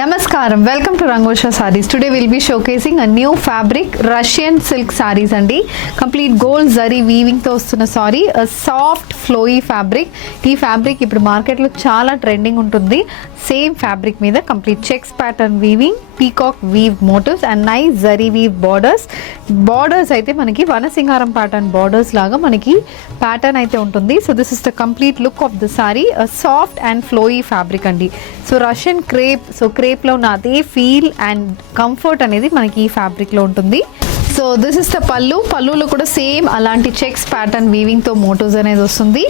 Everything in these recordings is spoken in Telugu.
Namaskaram, welcome to Rangosha Sarees. Today we'll be showcasing a new fabric, Russian silk sarees andi. Complete gold zari weaving తో వస్తున్న sari, a soft flowy fabric. ఈ ఫ్యాబ్రిక్ ఇప్పుడు మార్కెట్ లో చాలా ట్రెండింగ్ ఉంటుంది. సేమ్ ఫ్యాబ్రిక్ మీద complete checks pattern weaving, peacock weave motifs and nice zari weave borders అయితే మనకి వనసింగారం ప్యాటర్న్ బార్డర్స్ లాగా మనకి ప్యాటర్న్ అయితే ఉంటుంది. So this is the complete look of the sorry, a soft and flowy fabric అండి. సో రష్యన్ క్రేప్, సో క్రేప్లో ఉన్న అదే ఫీల్ అండ్ కంఫర్ట్ అనేది మనకి ఈ ఫ్యాబ్రిక్లో ఉంటుంది. సో దిస్ ఇస్ ద పళ్ళులో కూడా సేమ్ అలాంటి చెక్స్ ప్యాటర్న్ వీవింగ్తో మోటివ్స్ అనేది వస్తుంది.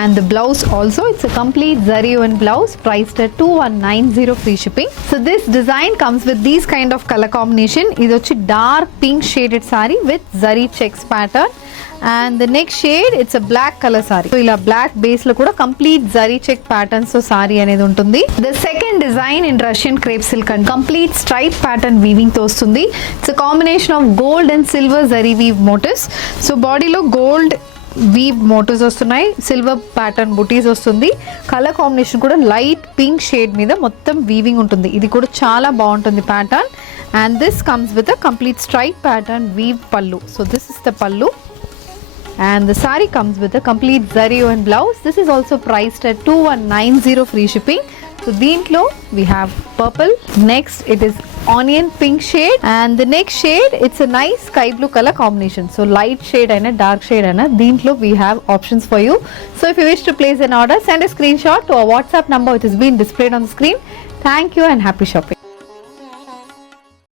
And the blouse also it's a complete zari and blouse, priced at 2190 free shipping. So this design comes with these kind of colour combination. ఇది వచ్చి dark pink shaded sari with zari checks pattern. And the next shade it's a black colour sari. So ఇలా బ్లాక్ బేస్ లో కూడా కంప్లీట్ జరీ చెక్ ప్యాటర్న్స్ తో సారీ అనేది ఉంటుంది. The second design in Russian crepe silk and complete stripe pattern weaving తో వస్తుంది. It's a combination of gold and silver zari weave motifs. So బాడీలో గోల్డ్ వీవ్ మోటివ్స్ వస్తున్నాయి, సిల్వర్ ప్యాటర్న్ బుటీస్ వస్తుంది. కలర్ కాంబినేషన్ కూడా లైట్ పింక్ షేడ్ మీద మొత్తం వీవింగ్ ఉంటుంది. ఇది కూడా చాలా బాగుంటుంది pattern. And this comes with a complete stripe pattern weave pallu. So this is the pallu. And the saree comes with a complete zari and blouse. This is also priced at 2190 free shipping. So deentlo we have purple. Next it is onion pink shade, and the next shade it's a nice sky blue color combination. So light shade and a dark shade and a deentlo we have options for you. So if you wish to place an order, send a screenshot to our WhatsApp number which is being displayed on the screen. Thank you and happy shopping.